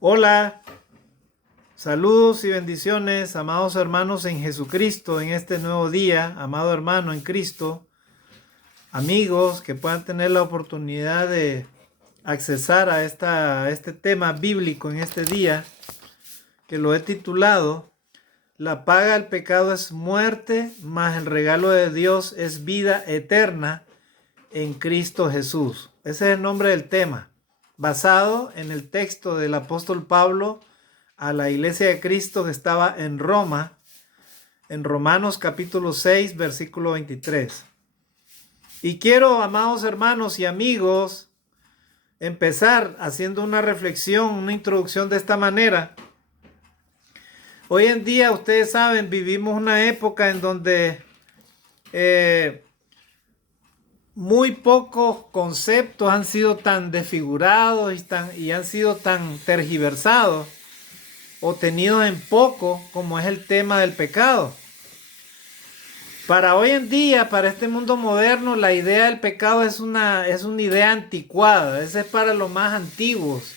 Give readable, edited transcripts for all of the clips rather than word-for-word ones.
Hola, saludos y bendiciones, amados hermanos en Jesucristo, en este nuevo día, amado hermano en Cristo, amigos que puedan tener la oportunidad de accesar a este tema bíblico en este día, que lo he titulado, La paga del pecado es muerte, mas el regalo de Dios es vida eterna en Cristo Jesús. Ese es el nombre del tema, basado en el texto del apóstol Pablo a la iglesia de Cristo que estaba en Roma, en Romanos capítulo 6, versículo 23. Y quiero, amados hermanos y amigos, empezar haciendo una reflexión, una introducción de esta manera. Hoy en día, ustedes saben, vivimos una época en donde muy pocos conceptos han sido tan desfigurados y han sido tan tergiversados o tenidos en poco como es el tema del pecado. Para hoy en día, para este mundo moderno, la idea del pecado es una idea anticuada. Esa es para los más antiguos.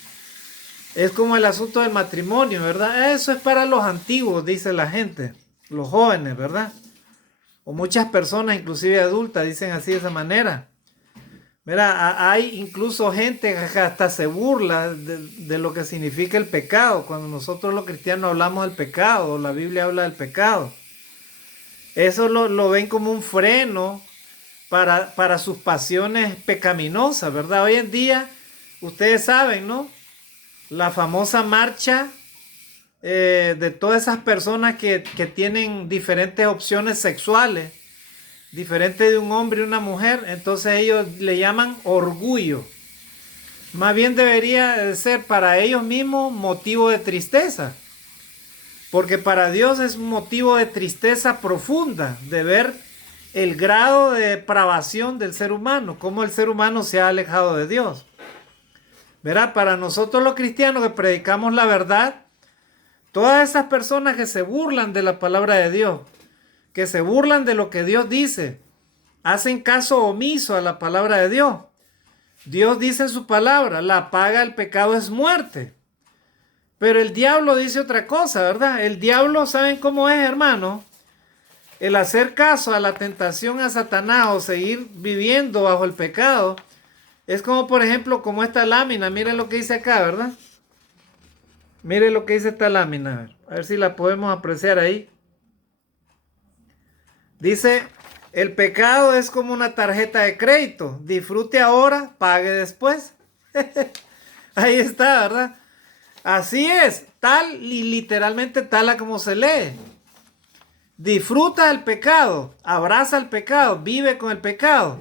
Es como el asunto del matrimonio, ¿verdad? Eso es para los antiguos, dice la gente, los jóvenes, ¿verdad? O muchas personas, inclusive adultas, dicen así de esa manera. Mira, hay incluso gente que hasta se burla de lo que significa el pecado. Cuando nosotros los cristianos hablamos del pecado, la Biblia habla del pecado. Eso lo ven como un freno para sus pasiones pecaminosas, ¿verdad? Hoy en día, ustedes saben, ¿no? La famosa marcha de todas esas personas que tienen diferentes opciones sexuales, diferentes de un hombre y una mujer, entonces ellos le llaman orgullo. Más bien debería ser para ellos mismos motivo de tristeza, porque para Dios es un motivo de tristeza profunda de ver el grado de depravación del ser humano, cómo el ser humano se ha alejado de Dios. Verá, para nosotros los cristianos que predicamos la verdad, todas esas personas que se burlan de la palabra de Dios, que se burlan de lo que Dios dice, hacen caso omiso a la palabra de Dios. Dios dice en su palabra, la paga del pecado es muerte. Pero el diablo dice otra cosa, ¿verdad? El diablo, ¿saben cómo es, hermano? El hacer caso a la tentación a Satanás o seguir viviendo bajo el pecado, es como, por ejemplo, como esta lámina. Miren lo que dice acá, ¿verdad? Miren lo que dice esta lámina. A ver si la podemos apreciar ahí. Dice, el pecado es como una tarjeta de crédito. Disfrute ahora, pague después. Ahí está, ¿verdad? Así es, tal y literalmente tal a como se lee. Disfruta el pecado, abraza el pecado, vive con el pecado.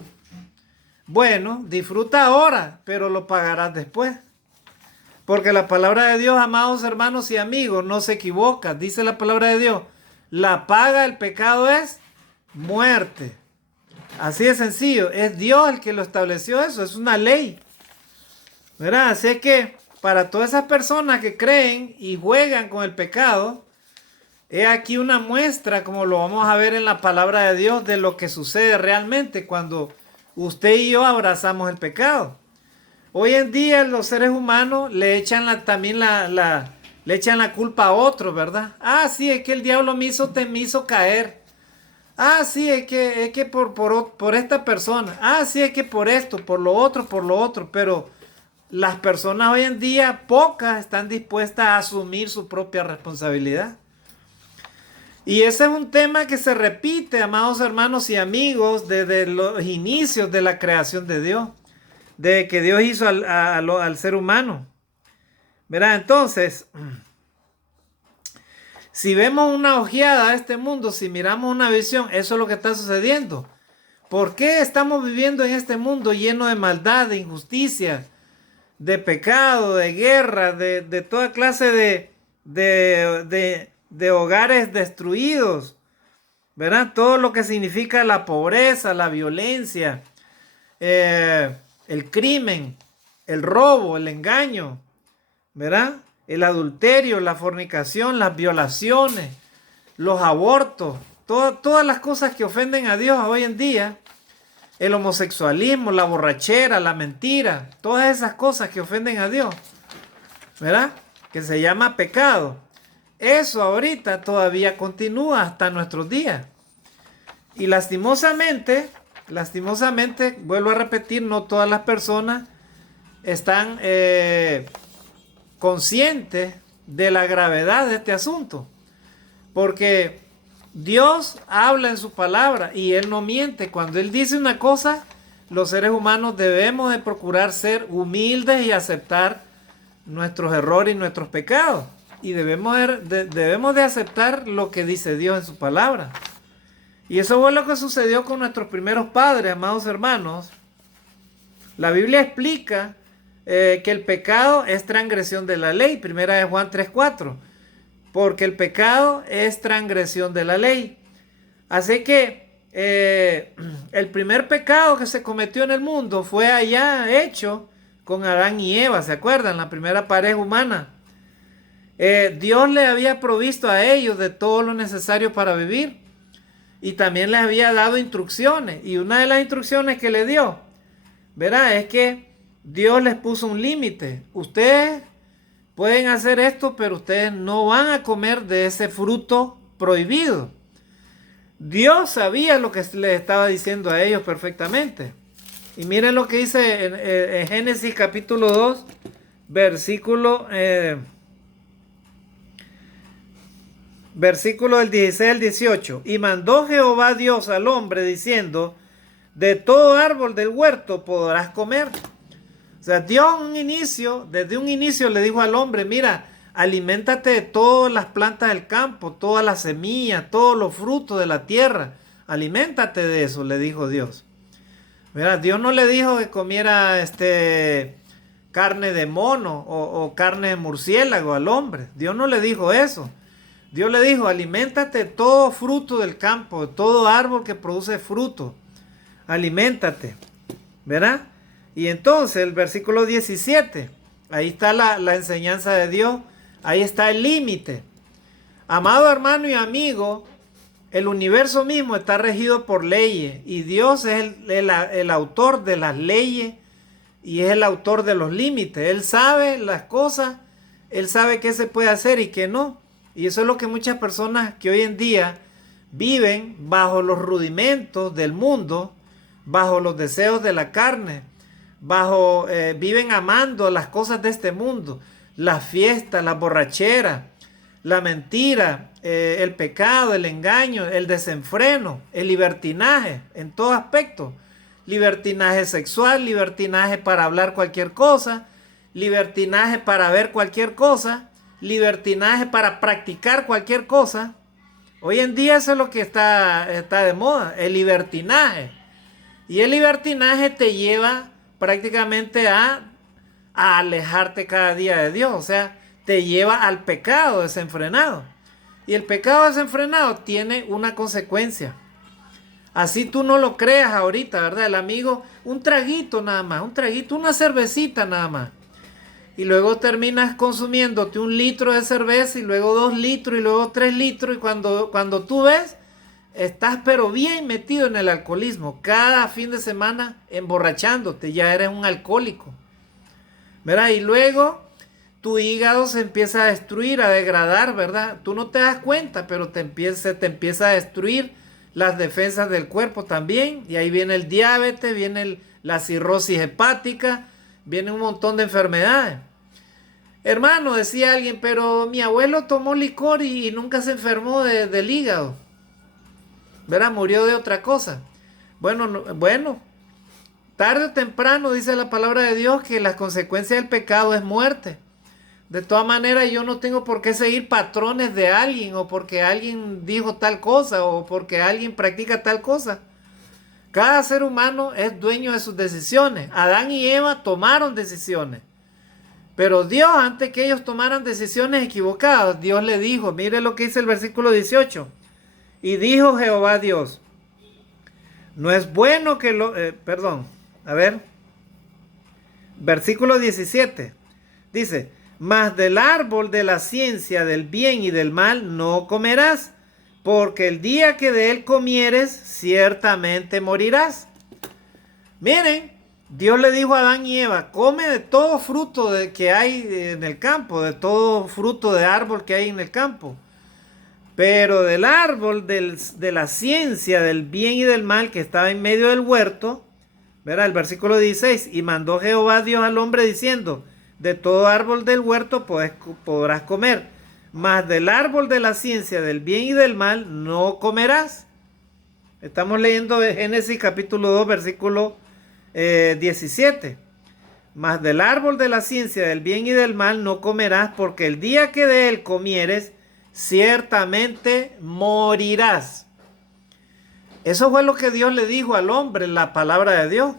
Bueno, disfruta ahora, pero lo pagarás después. Porque la palabra de Dios, amados hermanos y amigos, no se equivoca. Dice la palabra de Dios, la paga del pecado es muerte. Así de sencillo, es Dios el que lo estableció eso, es una ley. ¿Verdad? Así es que para todas esas personas que creen y juegan con el pecado, he aquí una muestra, como lo vamos a ver en la palabra de Dios, de lo que sucede realmente cuando usted y yo abrazamos el pecado. Hoy en día los seres humanos le echan le echan la culpa a otros, ¿verdad? Ah, sí, es que el diablo me hizo caer. Ah, sí, es que por esta persona. Ah, sí, es que por esto, por lo otro. Pero las personas hoy en día, pocas, están dispuestas a asumir su propia responsabilidad. Y ese es un tema que se repite, amados hermanos y amigos, desde los inicios de la creación de Dios. De que Dios hizo al ser humano. Verá, entonces, si vemos una ojeada a este mundo, si miramos una visión, eso es lo que está sucediendo. ¿Por qué estamos viviendo en este mundo lleno de maldad, de injusticia, de pecado, de guerra, de toda clase de hogares destruidos? ¿Verdad? Todo lo que significa la pobreza, la violencia, el crimen, el robo, el engaño, ¿verdad? El adulterio, la fornicación, las violaciones, los abortos, todas las cosas que ofenden a Dios hoy en día, el homosexualismo, la borrachera, la mentira, todas esas cosas que ofenden a Dios, ¿verdad? que se llama pecado. Eso ahorita todavía continúa hasta nuestros días. Y lastimosamente, vuelvo a repetir, no todas las personas están conscientes de la gravedad de este asunto. Porque Dios habla en su palabra y Él no miente. Cuando Él dice una cosa, los seres humanos debemos de procurar ser humildes y aceptar nuestros errores y nuestros pecados. Y debemos de aceptar lo que dice Dios en su palabra. Y eso fue lo que sucedió con nuestros primeros padres, amados hermanos. La Biblia explica que el pecado es transgresión de la ley. Primera de Juan 3:4. Porque el pecado es transgresión de la ley. Así que el primer pecado que se cometió en el mundo fue allá hecho con Adán y Eva. ¿Se acuerdan? La primera pareja humana. Dios les había provisto a ellos de todo lo necesario para vivir. Y también les había dado instrucciones. Y una de las instrucciones que le dio, ¿verdad? Es que Dios les puso un límite. Ustedes pueden hacer esto, pero ustedes no van a comer de ese fruto prohibido. Dios sabía lo que les estaba diciendo a ellos perfectamente. Y miren lo que dice en Génesis capítulo 2, versículo del 16 al 18. Y mandó Jehová Dios al hombre diciendo: de todo árbol del huerto podrás comer. O sea, Dios desde un inicio le dijo al hombre: mira, aliméntate de todas las plantas del campo, todas las semillas, todos los frutos de la tierra. Aliméntate de eso, le dijo Dios. Mira, Dios no le dijo que comiera carne de mono o carne de murciélago al hombre. Dios no le dijo eso. Dios le dijo: aliméntate de todo fruto del campo, de todo árbol que produce fruto. Aliméntate, ¿verdad? Y entonces el versículo 17, ahí está la enseñanza de Dios, ahí está el límite. Amado hermano y amigo, el universo mismo está regido por leyes y Dios es el autor de las leyes y es el autor de los límites. Él sabe las cosas, Él sabe qué se puede hacer y qué no. Y eso es lo que muchas personas que hoy en día viven bajo los rudimentos del mundo, bajo los deseos de la carne, viven amando las cosas de este mundo, las fiestas, la borrachera, la mentira, el pecado, el engaño, el desenfreno, el libertinaje en todo aspecto. Libertinaje sexual, libertinaje para hablar cualquier cosa, libertinaje para ver cualquier cosa, libertinaje para practicar cualquier cosa. Hoy en día eso es lo que está de moda, el libertinaje. Y el libertinaje te lleva prácticamente a alejarte cada día de Dios. O sea, te lleva al pecado desenfrenado. Y el pecado desenfrenado tiene una consecuencia. Así tú no lo creas ahorita, ¿verdad? El amigo, un traguito nada más, un traguito, una cervecita nada más. Y luego terminas consumiéndote 1 litro de cerveza y luego 2 litros y luego 3 litros. Y cuando tú ves, estás pero bien metido en el alcoholismo. Cada fin de semana emborrachándote, ya eres un alcohólico, ¿verdad? Y luego tu hígado se empieza a destruir, a degradar, ¿verdad? Tú no te das cuenta, pero te empieza a destruir las defensas del cuerpo también. Y ahí viene el diabetes, viene la cirrosis hepática, viene un montón de enfermedades. Hermano, decía alguien, pero mi abuelo tomó licor y nunca se enfermó del hígado, ¿verdad? Murió de otra cosa. Bueno, tarde o temprano dice la palabra de Dios que las consecuencias del pecado es muerte. De todas maneras, yo no tengo por qué seguir patrones de alguien, o porque alguien dijo tal cosa, o porque alguien practica tal cosa. Cada ser humano es dueño de sus decisiones. Adán y Eva tomaron decisiones. Pero Dios, antes que ellos tomaran decisiones equivocadas, Dios le dijo, mire lo que dice el versículo 18. Y dijo Jehová Dios, no es bueno que versículo 17. Dice, mas del árbol de la ciencia del bien y del mal no comerás, porque el día que de él comieres, ciertamente morirás. Miren, Dios le dijo a Adán y Eva, come de todo fruto que hay en el campo, de todo fruto de árbol que hay en el campo. Pero del árbol de la ciencia del bien y del mal que estaba en medio del huerto, verá el versículo 16, y mandó Jehová Dios al hombre diciendo, de todo árbol del huerto podrás comer, mas del árbol de la ciencia del bien y del mal no comerás. Estamos leyendo de Génesis capítulo 2, versículo 17. Mas del árbol de la ciencia del bien y del mal no comerás, porque el día que de él comieres, ciertamente morirás. Eso fue lo que Dios le dijo al hombre en la palabra de Dios.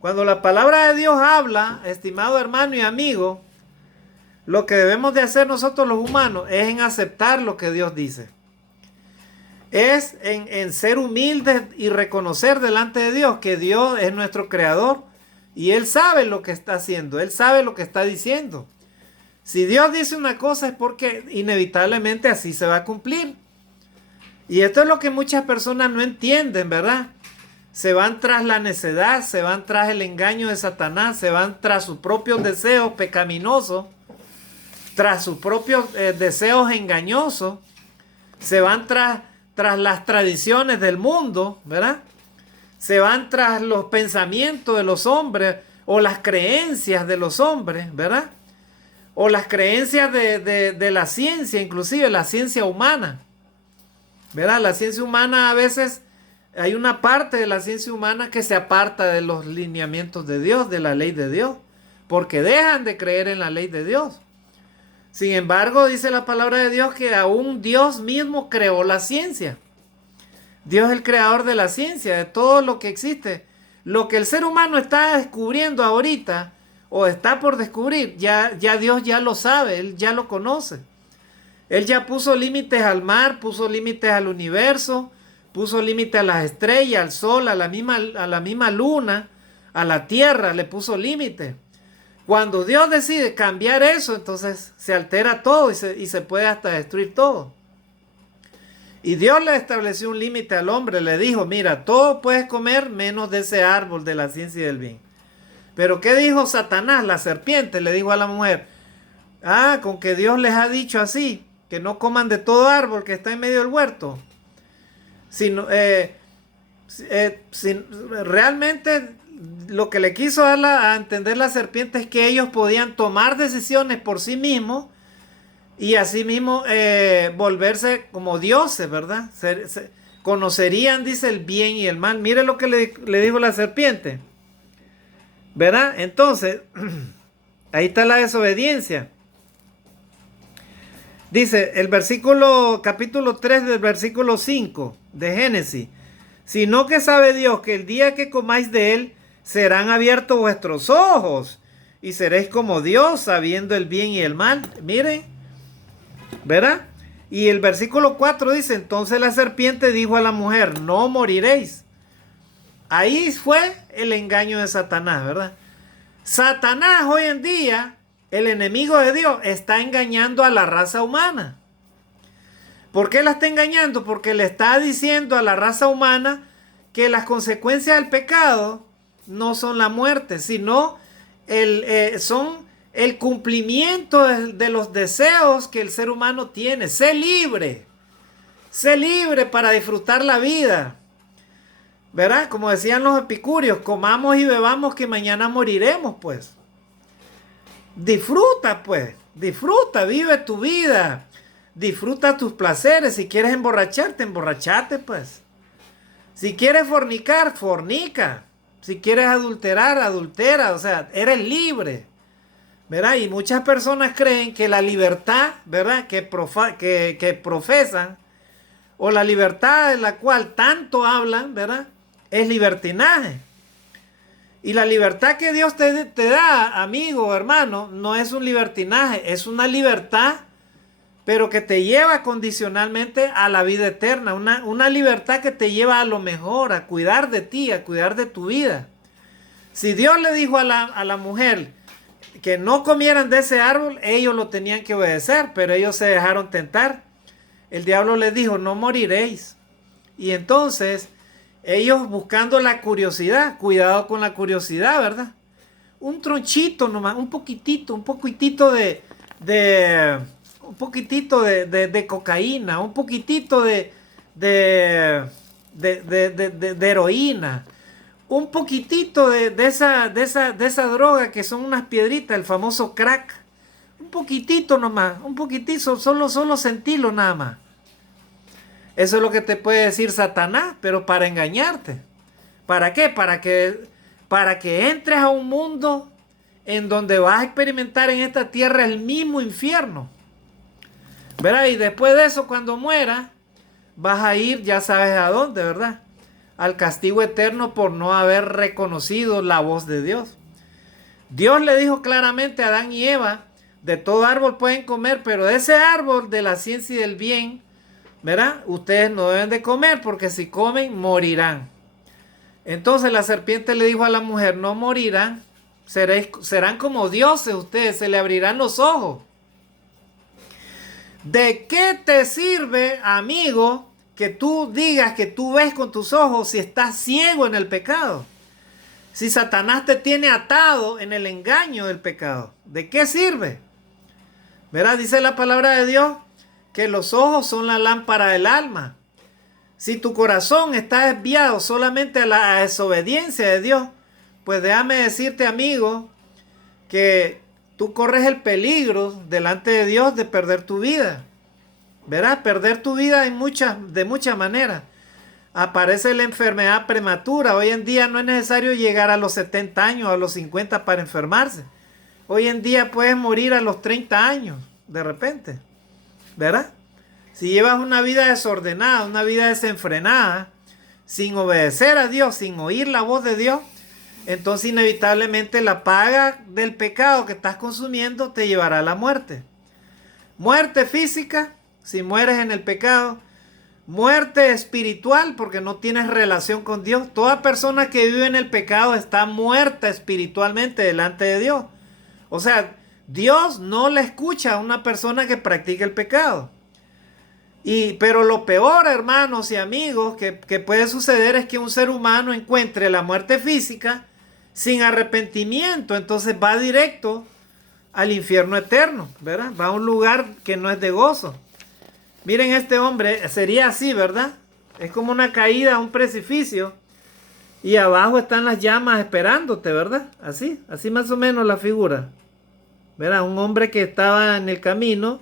Cuando la palabra de Dios habla, estimado hermano y amigo, lo que debemos de hacer nosotros los humanos es en aceptar lo que Dios dice. Es en ser humildes y reconocer delante de Dios que Dios es nuestro creador y Él sabe lo que está haciendo, Él sabe lo que está diciendo. Si Dios dice una cosa es porque inevitablemente así se va a cumplir. Y esto es lo que muchas personas no entienden, ¿verdad? Se van tras la necedad, se van tras el engaño de Satanás, se van tras sus propios deseos pecaminosos, tras sus propios deseos engañosos, se van tras las tradiciones del mundo, ¿verdad? Se van tras los pensamientos de los hombres o las creencias de los hombres, ¿verdad? O las creencias de la ciencia, inclusive la ciencia humana, ¿verdad? La ciencia humana a veces, hay una parte de la ciencia humana que se aparta de los lineamientos de Dios, de la ley de Dios, porque dejan de creer en la ley de Dios. Sin embargo, dice la palabra de Dios que aún Dios mismo creó la ciencia. Dios es el creador de la ciencia, de todo lo que existe. Lo que el ser humano está descubriendo ahorita, o está por descubrir, ya Dios ya lo sabe, Él ya lo conoce. Él ya puso límites al mar, puso límites al universo, puso límites a las estrellas, al sol, a la misma luna, a la tierra, le puso límites. Cuando Dios decide cambiar eso, entonces se altera todo y se puede hasta destruir todo. Y Dios le estableció un límite al hombre, le dijo, mira, todo puedes comer menos de ese árbol de la ciencia y del bien. Pero ¿qué dijo Satanás, la serpiente? Le dijo a la mujer, con que Dios les ha dicho así, que no coman de todo árbol que está en medio del huerto. Realmente lo que le quiso dar a entender la serpiente es que ellos podían tomar decisiones por sí mismos y así mismo volverse como dioses, ¿verdad? Conocerían, dice, el bien y el mal. Mire lo que le dijo la serpiente, ¿verdad? Entonces, ahí está la desobediencia. Dice el capítulo 3 del versículo 5 de Génesis, sino que sabe Dios que el día que comáis de él, serán abiertos vuestros ojos y seréis como Dios, sabiendo el bien y el mal. Miren, ¿verdad? Y el versículo 4 dice, entonces la serpiente dijo a la mujer, no moriréis. Ahí fue el engaño de Satanás, ¿verdad? Satanás hoy en día, el enemigo de Dios, está engañando a la raza humana. ¿Por qué la está engañando? Porque le está diciendo a la raza humana que las consecuencias del pecado no son la muerte, sino son el cumplimiento de los deseos que el ser humano tiene. Sé libre para disfrutar la vida, ¿verdad? Como decían los epicúreos, comamos y bebamos que mañana moriremos, pues. Disfruta, pues, vive tu vida, disfruta tus placeres. Si quieres emborrachate, pues. Si quieres fornicar, fornica. Si quieres adulterar, adultera. O sea, eres libre, ¿verdad? Y muchas personas creen que la libertad, ¿verdad? Que profesan, o la libertad de la cual tanto hablan, ¿verdad? Es libertinaje. Y la libertad que Dios te da, amigo, hermano, no es un libertinaje, es una libertad, pero que te lleva condicionalmente a la vida eterna. Una libertad que te lleva a lo mejor, a cuidar de ti, a cuidar de tu vida. Si Dios le dijo a la mujer que no comieran de ese árbol, ellos lo tenían que obedecer, pero ellos se dejaron tentar. El diablo les dijo, no moriréis. Y entonces Ellos buscando la curiosidad, cuidado con la curiosidad, ¿verdad? Un tronchito nomás, un poquitito de cocaína, un poquitito de heroína, un poquitito de esa droga que son unas piedritas, el famoso crack. Un poquitito nomás, un poquitito, solo sentirlo nada más. Eso es lo que te puede decir Satanás, pero para engañarte. ¿Para qué? Para que entres a un mundo en donde vas a experimentar en esta tierra el mismo infierno. ¿Verdad? Y después de eso, cuando mueras, vas a ir, ya sabes a dónde, ¿verdad? Al castigo eterno por no haber reconocido la voz de Dios. Dios le dijo claramente a Adán y Eva, de todo árbol pueden comer, pero de ese árbol de la ciencia y del bien, ¿verdad? Ustedes no deben de comer porque si comen morirán. Entonces la serpiente le dijo a la mujer, no morirán, serán como dioses ustedes, se le abrirán los ojos. ¿De qué te sirve, amigo, que tú digas que tú ves con tus ojos si estás ciego en el pecado? Si Satanás te tiene atado en el engaño del pecado, ¿de qué sirve? ¿Verdad? Dice la palabra de Dios que los ojos son la lámpara del alma. Si tu corazón está desviado solamente a la desobediencia de Dios, pues déjame decirte, amigo, que tú corres el peligro delante de Dios de perder tu vida. ¿Verdad? Perder tu vida de muchas maneras. Aparece la enfermedad prematura. Hoy en día no es necesario llegar a los 70 años, a los 50 para enfermarse. Hoy en día puedes morir a los 30 años, de repente. ¿Verdad? Si llevas una vida desordenada, una vida desenfrenada, sin obedecer a Dios, sin oír la voz de Dios, entonces inevitablemente la paga del pecado que estás consumiendo te llevará a la muerte. Muerte física, si mueres en el pecado. Muerte espiritual, porque no tienes relación con Dios. Toda persona que vive en el pecado está muerta espiritualmente delante de Dios. O sea, Dios no le escucha a una persona que practica el pecado. Pero lo peor, hermanos y amigos, que puede suceder es que un ser humano encuentre la muerte física sin arrepentimiento. Entonces va directo al infierno eterno, ¿verdad? Va a un lugar que no es de gozo. Miren, este hombre sería así, ¿verdad? Es como una caída a un precipicio y abajo están las llamas esperándote, ¿verdad? Así más o menos la figura. ¿Verdad? Un hombre que estaba en el camino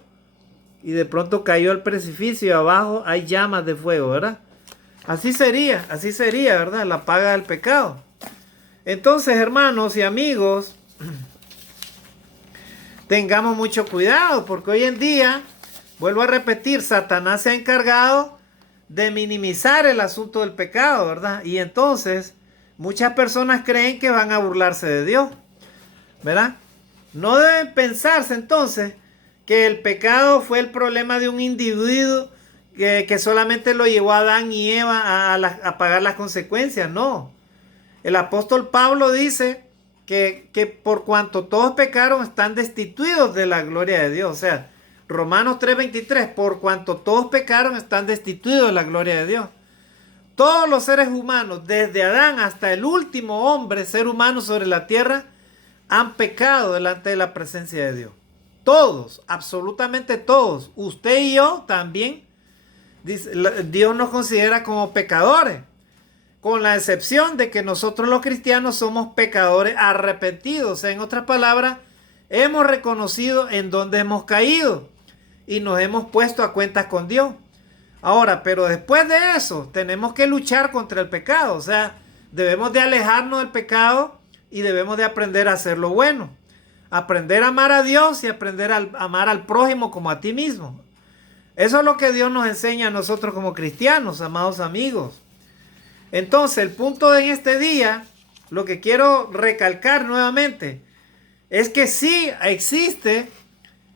y de pronto cayó al precipicio y abajo hay llamas de fuego, ¿verdad? Así sería, ¿verdad? La paga del pecado. Entonces, hermanos y amigos, tengamos mucho cuidado porque hoy en día, vuelvo a repetir, Satanás se ha encargado de minimizar el asunto del pecado, ¿verdad? Y entonces muchas personas creen que van a burlarse de Dios, ¿verdad? No deben pensarse entonces que el pecado fue el problema de un individuo que solamente lo llevó a Adán y Eva a pagar las consecuencias. No. El apóstol Pablo dice que por cuanto todos pecaron están destituidos de la gloria de Dios. O sea, Romanos 3:23, por cuanto todos pecaron están destituidos de la gloria de Dios. Todos los seres humanos, desde Adán hasta el último hombre, ser humano sobre la tierra, han pecado delante de la presencia de Dios. Todos, absolutamente todos. Usted y yo también. Dios nos considera como pecadores. Con la excepción de que nosotros los cristianos somos pecadores arrepentidos. O sea, en otras palabras, hemos reconocido en dónde hemos caído y nos hemos puesto a cuentas con Dios. Ahora, pero después de eso, tenemos que luchar contra el pecado. O sea, debemos de alejarnos del pecado y debemos de aprender a hacer lo bueno. Aprender a amar a Dios y aprender a amar al prójimo como a ti mismo. Eso es lo que Dios nos enseña a nosotros como cristianos, amados amigos. Entonces, el punto de este día, lo que quiero recalcar nuevamente, es que sí existe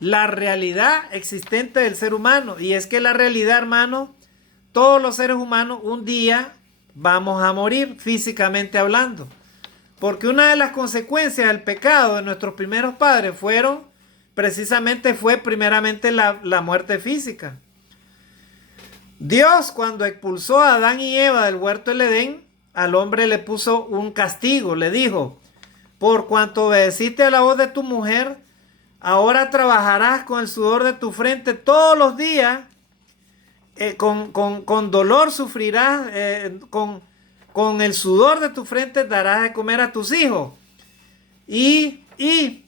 la realidad existente del ser humano. Y es que la realidad, hermano, todos los seres humanos un día vamos a morir físicamente hablando. Porque una de las consecuencias del pecado de nuestros primeros padres fue primeramente la muerte física. Dios, cuando expulsó a Adán y Eva del huerto del Edén, al hombre le puso un castigo. Le dijo: por cuanto obedeciste a la voz de tu mujer, ahora trabajarás con el sudor de tu frente todos los días, con dolor sufrirás, con el sudor de tu frente darás de comer a tus hijos. Y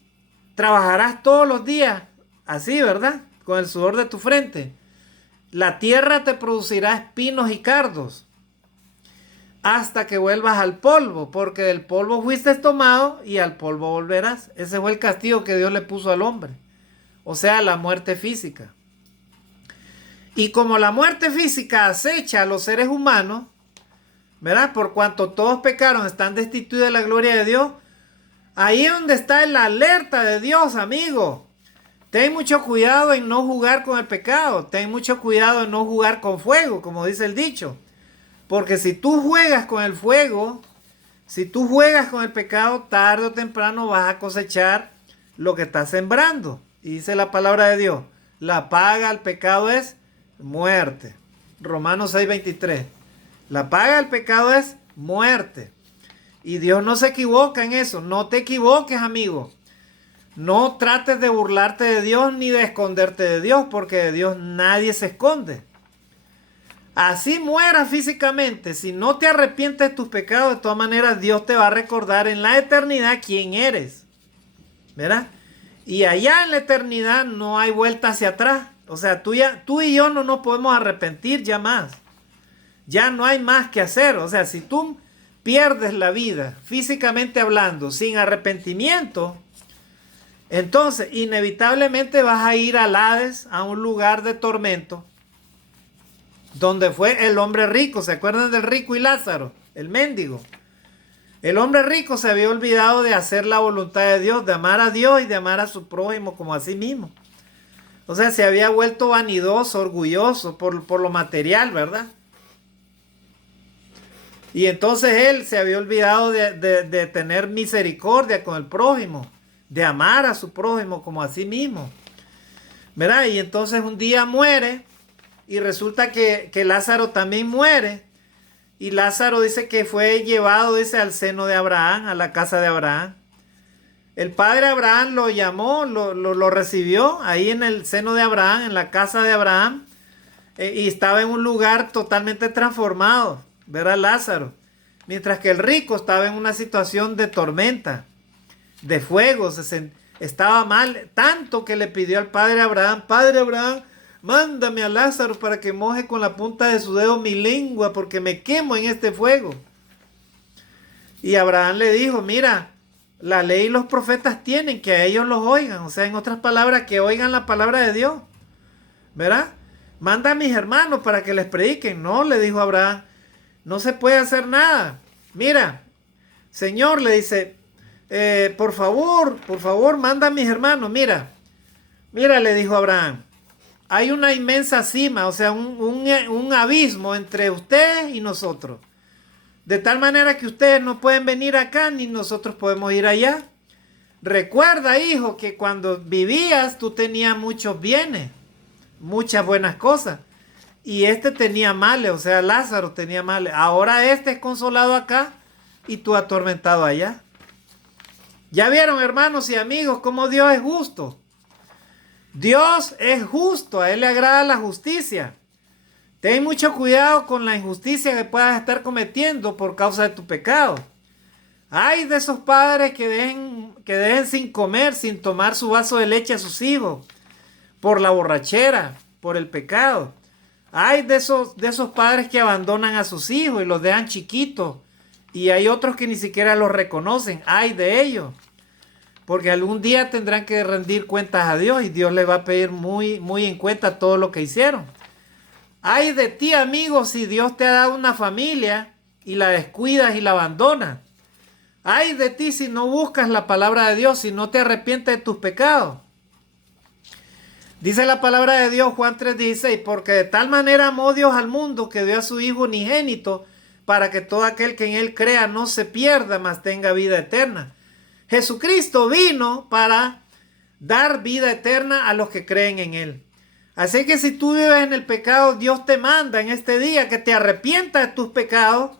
trabajarás todos los días, así, ¿verdad? Con el sudor de tu frente. La tierra te producirá espinos y cardos, hasta que vuelvas al polvo, porque del polvo fuiste tomado y al polvo volverás. Ese fue el castigo que Dios le puso al hombre, o sea, la muerte física. Y como la muerte física acecha a los seres humanos, ¿verdad? Por cuanto todos pecaron, están destituidos de la gloria de Dios. Ahí es donde está la alerta de Dios, amigo. Ten mucho cuidado en no jugar con el pecado. Ten mucho cuidado en no jugar con fuego, como dice el dicho. Porque si tú juegas con el fuego, si tú juegas con el pecado, tarde o temprano vas a cosechar lo que estás sembrando. Y dice la palabra de Dios: la paga al pecado es muerte. Romanos 6:23. La paga del pecado es muerte. Y Dios no se equivoca en eso. No te equivoques, amigo. No trates de burlarte de Dios ni de esconderte de Dios, porque de Dios nadie se esconde. Así mueras físicamente, si no te arrepientes de tus pecados, de todas maneras Dios te va a recordar en la eternidad quién eres, ¿verdad? Y allá en la eternidad no hay vuelta hacia atrás. O sea, tú y yo no nos podemos arrepentir ya más. Ya no hay más que hacer. O sea, si tú pierdes la vida, físicamente hablando, sin arrepentimiento, entonces inevitablemente vas a ir al Hades, a un lugar de tormento, donde fue el hombre rico. ¿Se acuerdan del rico y Lázaro? El mendigo. El hombre rico se había olvidado de hacer la voluntad de Dios, de amar a Dios y de amar a su prójimo como a sí mismo. O sea, se había vuelto vanidoso, orgulloso por lo material, ¿verdad? Y entonces él se había olvidado de tener misericordia con el prójimo, de amar a su prójimo como a sí mismo, ¿verdad? Y entonces un día muere y resulta que Lázaro también muere. Y Lázaro dice que fue llevado, dice, al seno de Abraham, a la casa de Abraham. El padre Abraham lo llamó, lo recibió ahí en el seno de Abraham, en la casa de Abraham. Y estaba en un lugar totalmente transformado, ¿verdad? Lázaro. Mientras que el rico estaba en una situación de tormenta, de fuego, estaba mal, tanto que le pidió al padre Abraham: Padre Abraham, mándame a Lázaro para que moje con la punta de su dedo mi lengua, porque me quemo en este fuego. Y Abraham le dijo: mira, la ley y los profetas tienen que a ellos los oigan. O sea, en otras palabras, que oigan la palabra de Dios, ¿verdad? Manda a mis hermanos para que les prediquen. No, le dijo Abraham, no se puede hacer nada. Mira, Señor, le dice, por favor, manda a mis hermanos. Mira, le dijo Abraham, hay una inmensa cima, o sea, un abismo entre ustedes y nosotros. De tal manera que ustedes no pueden venir acá ni nosotros podemos ir allá. Recuerda, hijo, que cuando vivías tú tenías muchos bienes, muchas buenas cosas. Y este tenía males, o sea, Lázaro tenía males. Ahora este es consolado acá y tú atormentado allá. Ya vieron, hermanos y amigos, cómo Dios es justo. Dios es justo, a Él le agrada la justicia. Ten mucho cuidado con la injusticia que puedas estar cometiendo por causa de tu pecado. Ay de esos padres que dejen sin comer, sin tomar su vaso de leche a sus hijos, por la borrachera, por el pecado. Ay de esos padres que abandonan a sus hijos y los dejan chiquitos. Y hay otros que ni siquiera los reconocen. Ay de ellos. Porque algún día tendrán que rendir cuentas a Dios y Dios les va a pedir muy, muy en cuenta todo lo que hicieron. Ay de ti, amigo, si Dios te ha dado una familia y la descuidas y la abandonas. Ay de ti si no buscas la palabra de Dios, si no te arrepientes de tus pecados. Dice la palabra de Dios, Juan 3:16, porque de tal manera amó Dios al mundo que dio a su Hijo unigénito para que todo aquel que en Él crea no se pierda, mas tenga vida eterna. Jesucristo vino para dar vida eterna a los que creen en Él. Así que si tú vives en el pecado, Dios te manda en este día que te arrepientas de tus pecados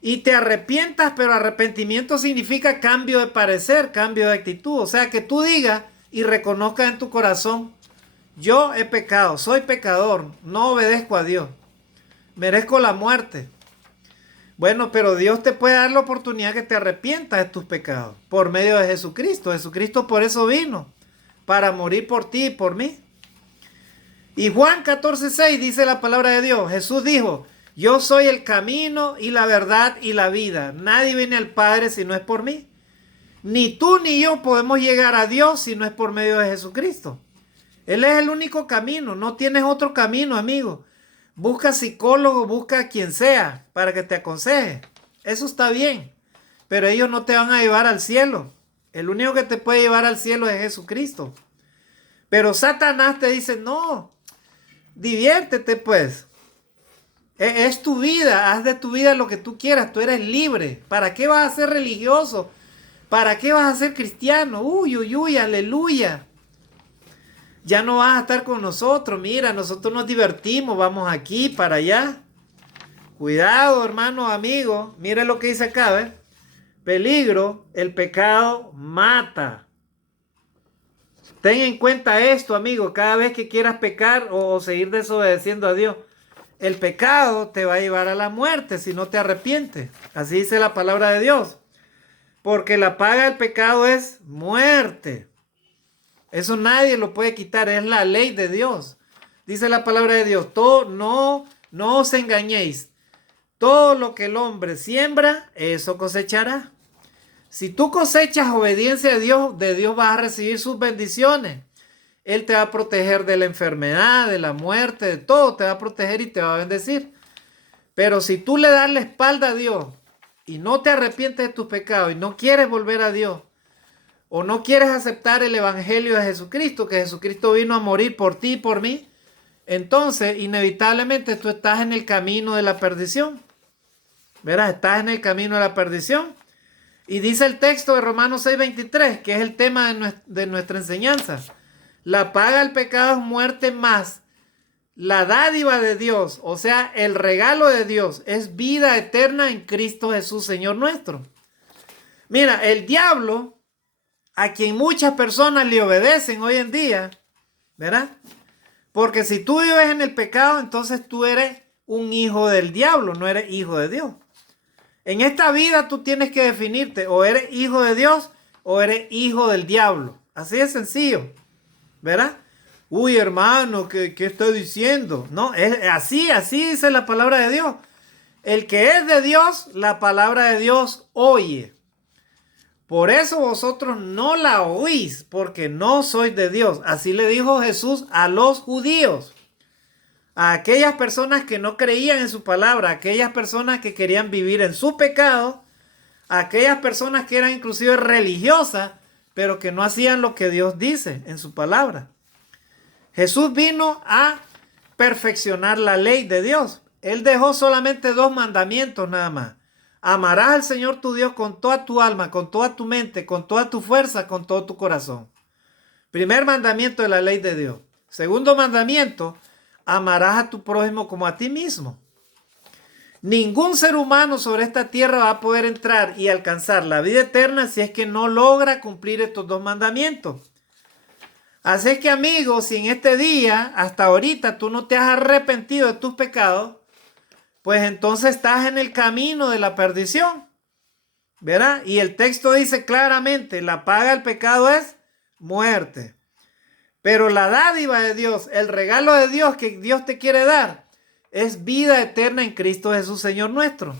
y te arrepientas, pero arrepentimiento significa cambio de parecer, cambio de actitud. O sea, que tú digas y reconozcas en tu corazón, yo he pecado, soy pecador, no obedezco a Dios, merezco la muerte. Bueno, pero Dios te puede dar la oportunidad que te arrepientas de tus pecados por medio de Jesucristo. Jesucristo por eso vino, para morir por ti y por mí. Y Juan 14:6 dice la palabra de Dios. Jesús dijo, yo soy el camino y la verdad y la vida. Nadie viene al Padre si no es por mí. Ni tú ni yo podemos llegar a Dios si no es por medio de Jesucristo. Él es el único camino, no tienes otro camino, amigo. Busca psicólogo, busca a quien sea para que te aconseje. Eso está bien, pero ellos no te van a llevar al cielo. El único que te puede llevar al cielo es Jesucristo. Pero Satanás te dice, no, diviértete pues. Es tu vida, haz de tu vida lo que tú quieras, tú eres libre. ¿Para qué vas a ser religioso? ¿Para qué vas a ser cristiano? Uy, uy, uy, aleluya. Ya no vas a estar con nosotros, mira, nosotros nos divertimos, vamos aquí, para allá. Cuidado, hermano, amigo, mira lo que dice acá, ¿ves? Peligro, el pecado mata. Ten en cuenta esto, amigo, cada vez que quieras pecar o seguir desobedeciendo a Dios, el pecado te va a llevar a la muerte si no te arrepientes. Así dice la palabra de Dios. Porque la paga del pecado es muerte. Eso nadie lo puede quitar, es la ley de Dios. Dice la palabra de Dios, no os engañéis. Todo lo que el hombre siembra, eso cosechará. Si tú cosechas obediencia a Dios, de Dios vas a recibir sus bendiciones. Él te va a proteger de la enfermedad, de la muerte, de todo. Te va a proteger y te va a bendecir. Pero si tú le das la espalda a Dios y no te arrepientes de tus pecados y no quieres volver a Dios, o no quieres aceptar el evangelio de Jesucristo, que Jesucristo vino a morir por ti y por mí, entonces inevitablemente tú estás en el camino de la perdición. Verás, estás en el camino de la perdición. Y dice el texto de Romanos 6:23, que es el tema de nuestra enseñanza. La paga del pecado es muerte, más la dádiva de Dios, o sea, el regalo de Dios, es vida eterna en Cristo Jesús, Señor nuestro. Mira, el diablo, a quien muchas personas le obedecen hoy en día, ¿verdad? Porque si tú vives en el pecado, entonces tú eres un hijo del diablo, no eres hijo de Dios. En esta vida tú tienes que definirte, o eres hijo de Dios o eres hijo del diablo. Así de sencillo, ¿verdad? Uy, hermano, ¿qué está diciendo? No, es así dice la palabra de Dios. El que es de Dios, la palabra de Dios oye. Por eso vosotros no la oís, porque no sois de Dios. Así le dijo Jesús a los judíos. A aquellas personas que no creían en su palabra, a aquellas personas que querían vivir en su pecado, a aquellas personas que eran inclusive religiosas, pero que no hacían lo que Dios dice en su palabra. Jesús vino a perfeccionar la ley de Dios. Él dejó solamente 2 mandamientos nada más. Amarás al Señor tu Dios con toda tu alma, con toda tu mente, con toda tu fuerza, con todo tu corazón. Primer mandamiento de la ley de Dios. Segundo mandamiento, amarás a tu prójimo como a ti mismo. Ningún ser humano sobre esta tierra va a poder entrar y alcanzar la vida eterna si es que no logra cumplir estos 2 mandamientos. Así es que, amigos, si en este día, hasta ahorita, tú no te has arrepentido de tus pecados, pues entonces estás en el camino de la perdición, ¿verdad? Y el texto dice claramente, la paga del pecado es muerte. Pero la dádiva de Dios, el regalo de Dios que Dios te quiere dar, es vida eterna en Cristo Jesús, Señor nuestro.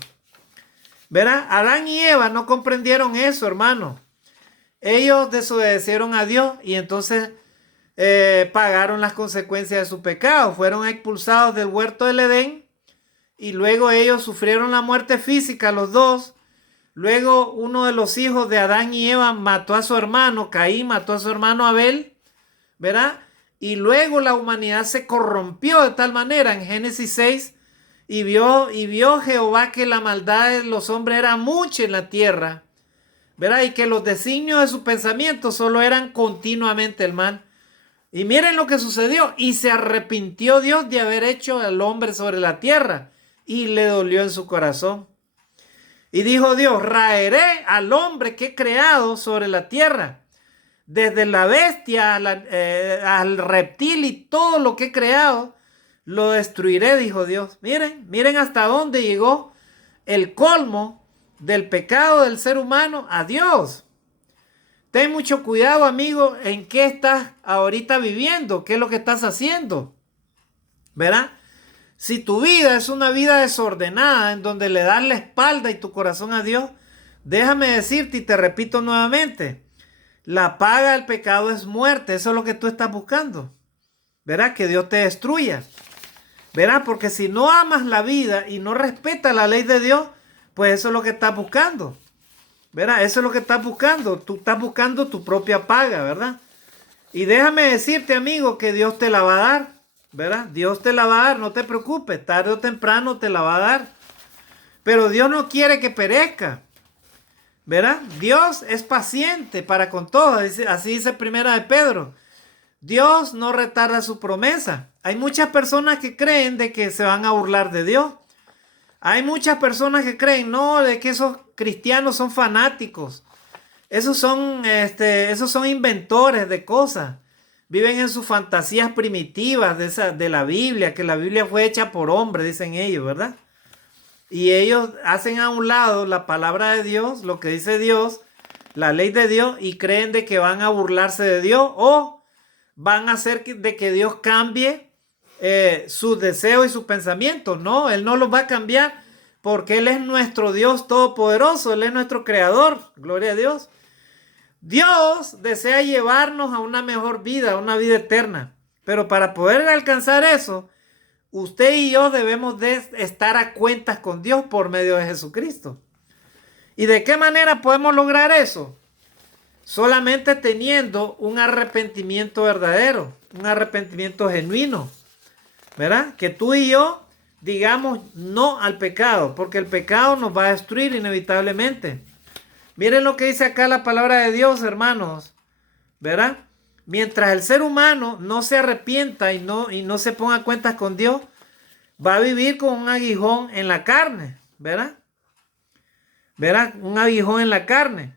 ¿Verdad? Adán y Eva no comprendieron eso, hermano. Ellos desobedecieron a Dios y entonces pagaron las consecuencias de su pecado. Fueron expulsados del huerto del Edén y luego ellos sufrieron la muerte física, los dos. Luego uno de los hijos de Adán y Eva mató a su hermano, Caín mató a su hermano Abel, ¿verdad? Y luego la humanidad se corrompió de tal manera en Génesis 6 y vio Jehová que la maldad de los hombres era mucha en la tierra, ¿verdad? Y que los designios de sus pensamientos solo eran continuamente el mal. Y miren lo que sucedió. Y se arrepintió Dios de haber hecho al hombre sobre la tierra. Y le dolió en su corazón. Y dijo Dios, raeré al hombre que he creado sobre la tierra. Desde la bestia al reptil y todo lo que he creado, lo destruiré, dijo Dios. Miren, miren hasta dónde llegó el colmo del pecado del ser humano a Dios. Ten mucho cuidado, amigo, en qué estás ahorita viviendo, qué es lo que estás haciendo, ¿verdad? Si tu vida es una vida desordenada, en donde le das la espalda y tu corazón a Dios, déjame decirte y te repito nuevamente, la paga del pecado es muerte. Eso es lo que tú estás buscando, ¿verdad? Que Dios te destruya, ¿verdad? Porque si no amas la vida y no respetas la ley de Dios, pues eso es lo que estás buscando. ¿Verdad? Eso es lo que estás buscando. Tú estás buscando tu propia paga, ¿verdad? Y déjame decirte, amigo, que Dios te la va a dar, ¿verdad? Dios te la va a dar, no te preocupes. Tarde o temprano te la va a dar. Pero Dios no quiere que perezca, ¿verdad? Dios es paciente para con todo. Así dice Primera de Pedro. Dios no retarda su promesa. Hay muchas personas que creen de que se van a burlar de Dios. Hay muchas personas que creen, no, de que esos cristianos son fanáticos. Esos son inventores de cosas. Viven en sus fantasías primitivas de la Biblia, que la Biblia fue hecha por hombres, dicen ellos, ¿verdad? Y ellos hacen a un lado la palabra de Dios, lo que dice Dios, la ley de Dios, y creen de que van a burlarse de Dios o van a hacer de que Dios cambie sus deseos y sus pensamientos. No, Él no los va a cambiar porque Él es nuestro Dios todopoderoso, Él es nuestro creador, gloria a Dios. Dios desea llevarnos a una mejor vida, a una vida eterna, pero para poder alcanzar eso, usted y yo debemos de estar a cuentas con Dios por medio de Jesucristo. ¿Y de qué manera podemos lograr eso? Solamente teniendo un arrepentimiento verdadero, un arrepentimiento genuino, ¿verdad? Que tú y yo digamos no al pecado, porque el pecado nos va a destruir inevitablemente. Miren lo que dice acá la palabra de Dios, hermanos, ¿verdad? Mientras el ser humano no se arrepienta y no se ponga cuentas con Dios, va a vivir con un aguijón en la carne, ¿verdad? ¿Verdad? Un aguijón en la carne.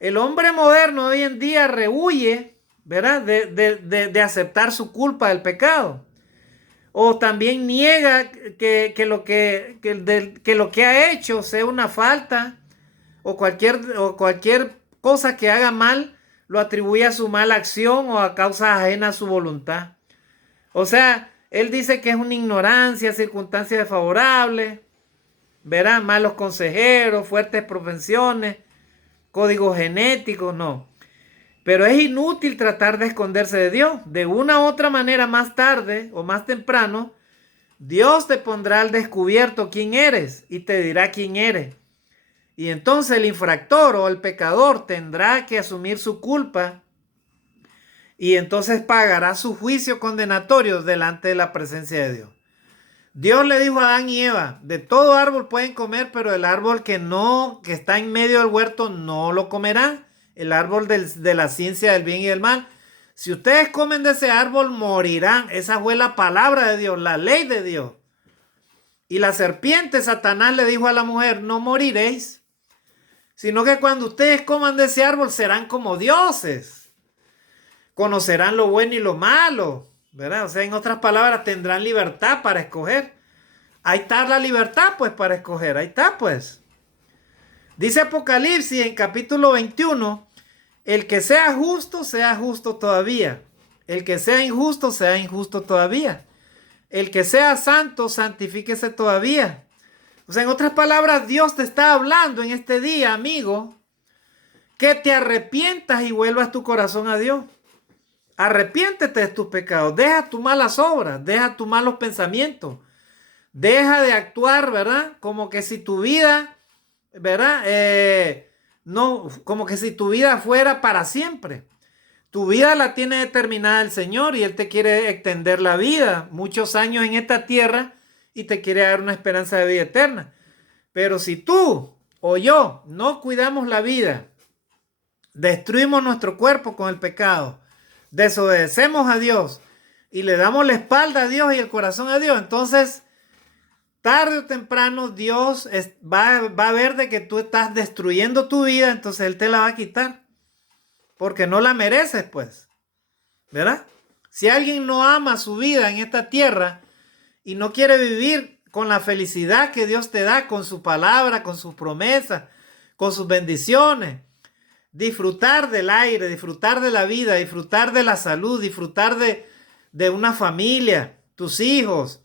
El hombre moderno hoy en día rehuye, ¿verdad? De aceptar su culpa del pecado. O también niega que lo que ha hecho sea una falta o cualquier cosa que haga mal lo atribuye a su mala acción o a causas ajenas a su voluntad. O sea, él dice que es una ignorancia, circunstancias desfavorables, verán malos consejeros, fuertes propensiones, códigos genéticos, no. Pero es inútil tratar de esconderse de Dios. De una u otra manera, más tarde o más temprano, Dios te pondrá al descubierto quién eres y te dirá quién eres. Y entonces el infractor o el pecador tendrá que asumir su culpa y entonces pagará su juicio condenatorio delante de la presencia de Dios. Dios le dijo a Adán y Eva, de todo árbol pueden comer, pero el árbol que está en medio del huerto no lo comerán. El árbol de la ciencia del bien y del mal. Si ustedes comen de ese árbol, morirán. Esa fue la palabra de Dios, la ley de Dios. Y la serpiente, Satanás, le dijo a la mujer, no moriréis, sino que cuando ustedes coman de ese árbol serán como dioses. Conocerán lo bueno y lo malo, ¿verdad? O sea, en otras palabras, tendrán libertad para escoger. Ahí está la libertad, pues, para escoger. Ahí está, pues. Dice Apocalipsis en capítulo 21, el que sea justo todavía. El que sea injusto todavía. El que sea santo, santifíquese todavía. O sea, en otras palabras, Dios te está hablando en este día, amigo, que te arrepientas y vuelvas tu corazón a Dios. Arrepiéntete de tus pecados, deja tus malas obras, deja tus malos pensamientos, deja de actuar, ¿verdad? Como que si tu vida, ¿verdad? No, como que si tu vida fuera para siempre. Tu vida la tiene determinada el Señor y Él te quiere extender la vida, muchos años en esta tierra y te quiere dar una esperanza de vida eterna. Pero si tú o yo no cuidamos la vida, destruimos nuestro cuerpo con el pecado, desobedecemos a Dios y le damos la espalda a Dios y el corazón a Dios, entonces tarde o temprano Dios va a ver de que tú estás destruyendo tu vida, entonces Él te la va a quitar, porque no la mereces, pues, ¿verdad? Si alguien no ama su vida en esta tierra y no quiere vivir con la felicidad que Dios te da, con su palabra, con sus promesas, con sus bendiciones, disfrutar del aire, disfrutar de la vida, disfrutar de la salud, disfrutar de una familia, tus hijos,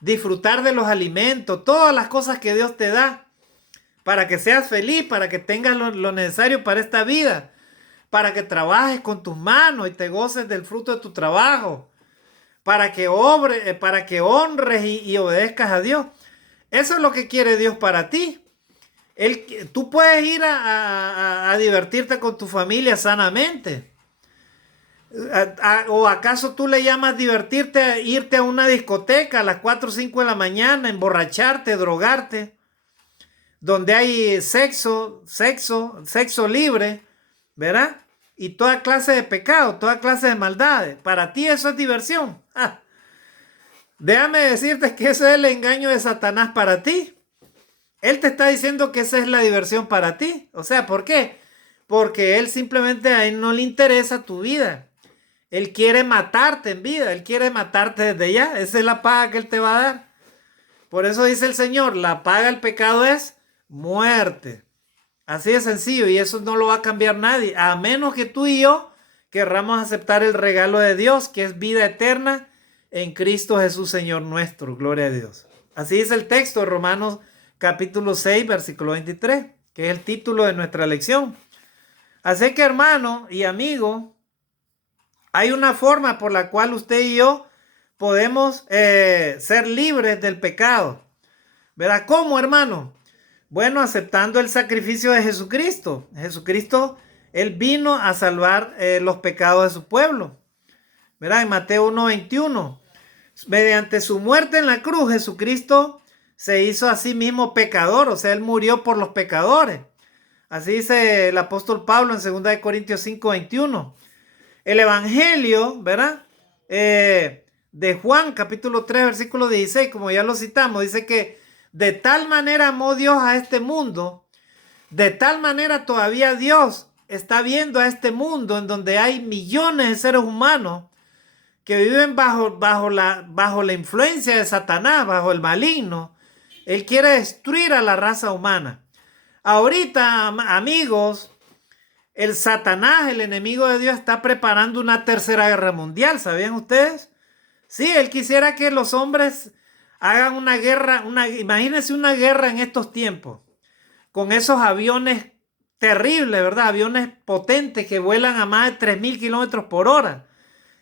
disfrutar de los alimentos, todas las cosas que Dios te da para que seas feliz, para que tengas lo necesario para esta vida, para que trabajes con tus manos y te goces del fruto de tu trabajo, para que honres y obedezcas a Dios. Eso es lo que quiere Dios para ti. Tú puedes ir a divertirte con tu familia sanamente. ¿O acaso tú le llamas divertirte irte a una discoteca a las 4 o 5 de la mañana, emborracharte, drogarte, donde hay sexo libre, ¿verdad? Y toda clase de pecado, toda clase de maldades? Para ti eso es diversión. Déjame decirte que ese es el engaño de Satanás para ti. Él te está diciendo que esa es la diversión para ti. O sea, ¿por qué? Porque él simplemente a él no le interesa tu vida. Él quiere matarte en vida. Él quiere matarte desde ya. Esa es la paga que él te va a dar. Por eso dice el Señor, la paga del pecado es muerte. Así de sencillo. Y eso no lo va a cambiar nadie. A menos que tú y yo querramos aceptar el regalo de Dios, que es vida eterna en Cristo Jesús, Señor nuestro. Gloria a Dios. Así dice el texto de Romanos capítulo 6, versículo 23, que es el título de nuestra lección. Así que, hermano y amigo, hay una forma por la cual usted y yo podemos ser libres del pecado. ¿Verdad? ¿Cómo, hermano? Bueno, aceptando el sacrificio de Jesucristo. Jesucristo, Él vino a salvar los pecados de su pueblo. ¿Verdad? En Mateo 1:21, mediante su muerte en la cruz, Jesucristo se hizo a sí mismo pecador, o sea, Él murió por los pecadores. Así dice el apóstol Pablo en 2 Corintios 5:21. El Evangelio, ¿verdad? De Juan, capítulo 3, versículo 16, como ya lo citamos, dice que de tal manera amó Dios a este mundo, de tal manera todavía Dios está viendo a este mundo en donde hay millones de seres humanos que viven bajo la influencia de Satanás, bajo el maligno. Él quiere destruir a la raza humana. Ahorita, amigos, el Satanás, el enemigo de Dios, está preparando una tercera guerra mundial. ¿Sabían ustedes? Sí, él quisiera que los hombres hagan una guerra, imagínense una guerra en estos tiempos, con esos aviones terribles, ¿verdad? Aviones potentes que vuelan a más de 3,000 kilómetros por hora,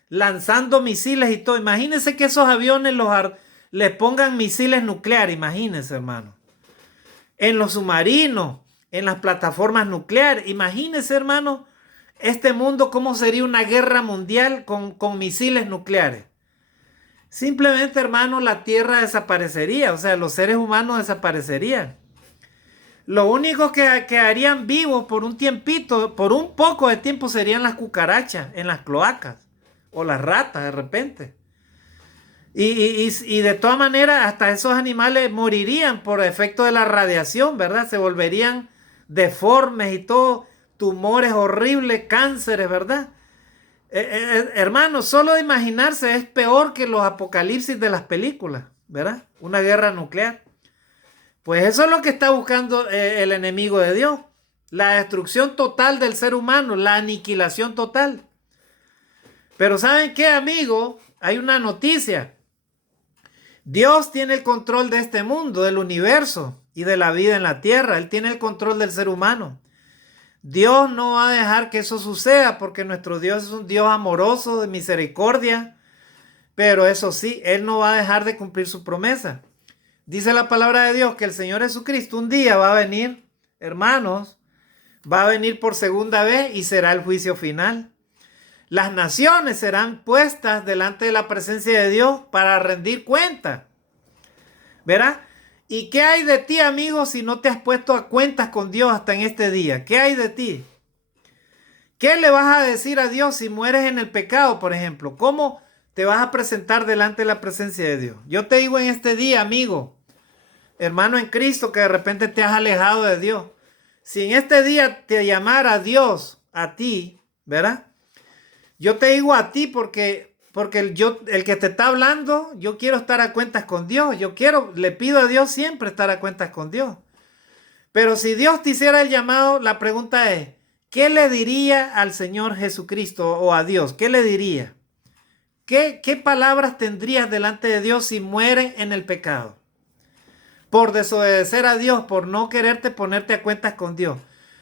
lanzando misiles y todo. Imagínense que esos aviones les pongan misiles nucleares, imagínense, hermano. En los submarinos, en las plataformas nucleares. Imagínense, hermano, este mundo, cómo sería una guerra mundial con misiles nucleares. Simplemente, hermano, la Tierra desaparecería, o sea, los seres humanos desaparecerían. Lo único que quedarían vivos por un tiempito, por un poco de tiempo, serían las cucarachas en las cloacas o las ratas de repente. Y de todas maneras, hasta esos animales morirían por efecto de la radiación, ¿verdad? Se volverían deformes y todo, tumores horribles, cánceres, ¿verdad? Hermano, solo de imaginarse es peor que los apocalipsis de las películas, ¿verdad? Una guerra nuclear. Pues eso es lo que está buscando el enemigo de Dios. La destrucción total del ser humano, la aniquilación total. Pero ¿saben qué, amigo? Hay una noticia. Dios tiene el control de este mundo, del universo y de la vida en la tierra. Él tiene el control del ser humano. Dios no va a dejar que eso suceda porque nuestro Dios es un Dios amoroso, de misericordia. Pero eso sí, Él no va a dejar de cumplir su promesa. Dice la palabra de Dios que el Señor Jesucristo un día va a venir, hermanos, va a venir por segunda vez y será el juicio final. Las naciones serán puestas delante de la presencia de Dios para rendir cuenta. ¿Verdad? ¿Y qué hay de ti, amigo, si no te has puesto a cuentas con Dios hasta en este día? ¿Qué hay de ti? ¿Qué le vas a decir a Dios si mueres en el pecado, por ejemplo? ¿Cómo te vas a presentar delante de la presencia de Dios? Yo te digo en este día, amigo, hermano en Cristo, que de repente te has alejado de Dios. Si en este día te llamara Dios a ti, ¿verdad? Yo te digo a ti porque el que te está hablando, yo quiero estar a cuentas con Dios. Le pido a Dios siempre estar a cuentas con Dios. Pero si Dios te hiciera el llamado, la pregunta es, ¿qué le diría al Señor Jesucristo o a Dios? ¿Qué le diría? ¿Qué palabras tendrías delante de Dios si mueres en el pecado? Por desobedecer a Dios, por no quererte ponerte a cuentas con Dios.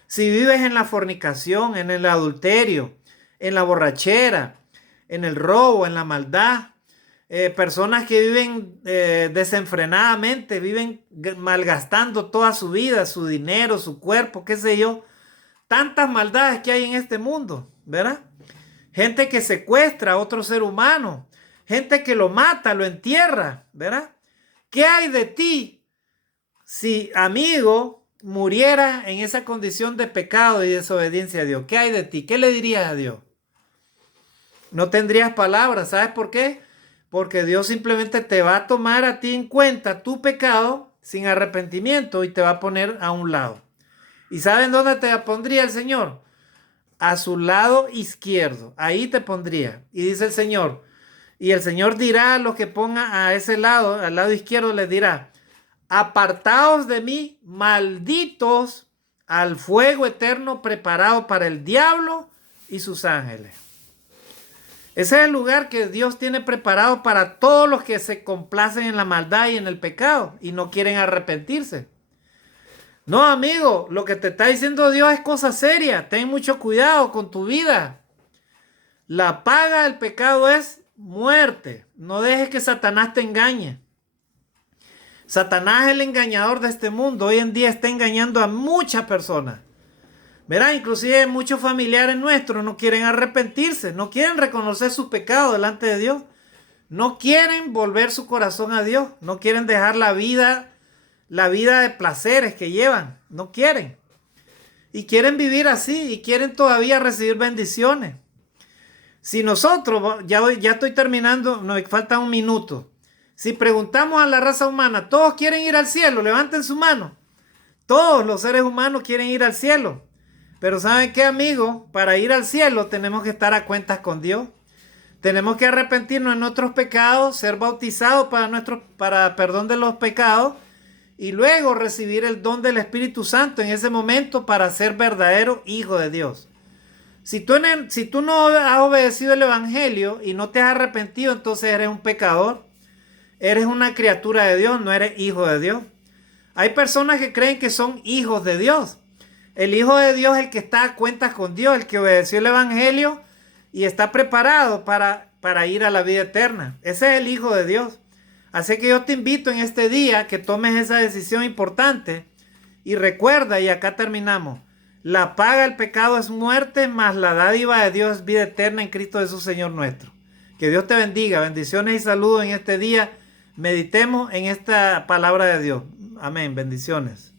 Si vives en la fornicación, en el adulterio, en la borrachera, en el robo, en la maldad, personas que viven desenfrenadamente, viven malgastando toda su vida, su dinero, su cuerpo, qué sé yo, tantas maldades que hay en este mundo, ¿verdad? Gente que secuestra a otro ser humano, gente que lo mata, lo entierra, ¿verdad? ¿Qué hay de ti si, amigo, murieras en esa condición de pecado y desobediencia a Dios? ¿Qué hay de ti? ¿Qué le dirías a Dios? No tendrías palabras. ¿Sabes por qué? Porque Dios simplemente te va a tomar a ti en cuenta tu pecado sin arrepentimiento y te va a poner a un lado. ¿Y saben dónde te pondría el Señor? A su lado izquierdo. Ahí te pondría. Y dice el Señor. Y el Señor dirá a los que pongan a ese lado, al lado izquierdo, les dirá: apartaos de mí, malditos, al fuego eterno preparado para el diablo y sus ángeles. Ese es el lugar que Dios tiene preparado para todos los que se complacen en la maldad y en el pecado y no quieren arrepentirse. No, amigo, lo que te está diciendo Dios es cosa seria. Ten mucho cuidado con tu vida. La paga del pecado es muerte. No dejes que Satanás te engañe. Satanás es el engañador de este mundo. Hoy en día está engañando a muchas personas. Verá, inclusive muchos familiares nuestros no quieren arrepentirse, no quieren reconocer su pecado delante de Dios, no quieren volver su corazón a Dios, no quieren dejar la vida de placeres que llevan, no quieren. Y quieren vivir así y quieren todavía recibir bendiciones. Si nosotros, ya estoy terminando, nos falta un minuto. Si preguntamos a la raza humana, ¿todos quieren ir al cielo? Levanten su mano. Todos los seres humanos quieren ir al cielo. Pero ¿saben qué, amigos? Para ir al cielo tenemos que estar a cuentas con Dios. Tenemos que arrepentirnos de nuestros pecados, ser bautizados para perdón de los pecados y luego recibir el don del Espíritu Santo en ese momento para ser verdadero hijo de Dios. Si tú no has obedecido el Evangelio y no te has arrepentido, entonces eres un pecador. Eres una criatura de Dios, no eres hijo de Dios. Hay personas que creen que son hijos de Dios. El hijo de Dios es el que está a cuentas con Dios, el que obedeció el Evangelio y está preparado para ir a la vida eterna. Ese es el hijo de Dios. Así que yo te invito en este día que tomes esa decisión importante y recuerda, y acá terminamos, la paga del pecado es muerte, mas la dádiva de Dios es vida eterna en Cristo Jesús, Señor nuestro. Que Dios te bendiga, bendiciones y saludos en este día. Meditemos en esta palabra de Dios. Amén, bendiciones.